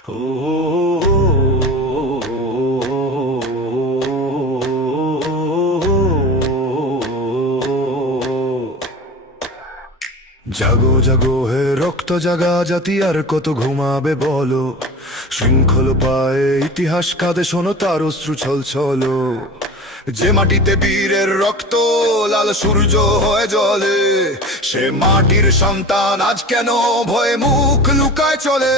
জাগো জাগো হে রক্ত জাগা জাতি, আর কত ঘুমাবে বলো। শৃঙ্খল পায়ে ইতিহাস কাঁদে, শোনো তার অশ্রু ছল ছলো। যে মাটিতে বীরের রক্ত লাল সূর্য হয়ে জ্বলে, সে মাটির সন্তান আজ কেন ভয়ে মুখ লুকায় চলে।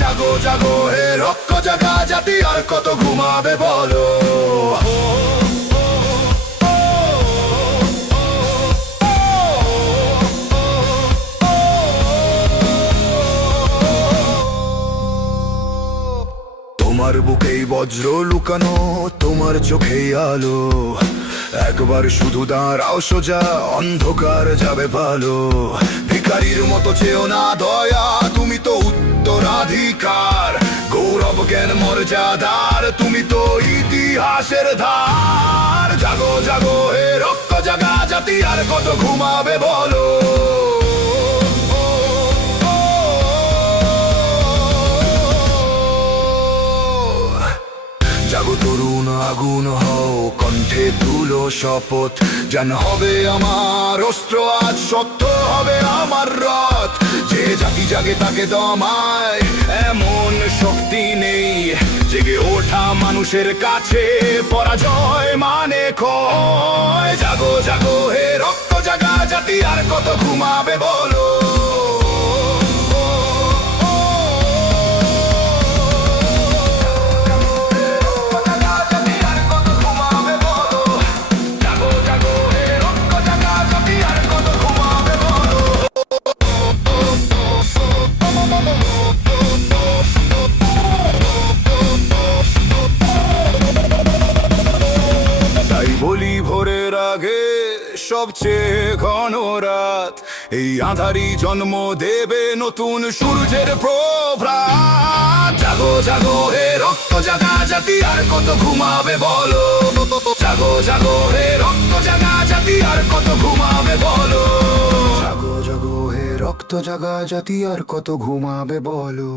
জাগো জাগো হে রক্ত জাগা জাতি, আর কত ঘুমাবে বলো। তোমার বুকেই বজ্র লুকানো, তোমার চোখেই আলো। একবার শুধু দাঁড়াও সোজা, অন্ধকার যাবে ভালো। ভিখারির মতো চেও না দয়া, তুমি তো উত্তরাধিকার। গৌরব জ্ঞান মর্যাদার, তুমি তো ইতিহাসের ধার। জাগো জাগো হে রক্ত জাগা জাতি, আর কত ঘুমাবে বলো। জাগো তরুণ আগুন হও, কণ্ঠে তুলো শপথ। জান হবে আমার অস্ত্র আজ, সত্য হবে আমার রথ। যে জাতি জাগে তাকে দমায় এমন শক্তি নেই। জেগে ওঠা মানুষের কাছে পরাজয় মানে ক্ষয়। জাগো জাগো হে রক্ত জাগা জাতি, আর কত ঘুমাবে বলো। বলি ভোরের আগে সবচেয়ে ঘন রাত, এই আঁধারি জন্ম দেবে নতুন সূর্যের প্রভাত। জাগো জাগো হে রক্ত জাগা জাতি, আর কত ঘুমাবে বলো। জাগো জাগো হে রক্ত জাগা জাতি, আর কত ঘুমাবে বলো। জাগো জাগো হে রক্ত জাগা জাতি, আর কত ঘুমাবে বলো।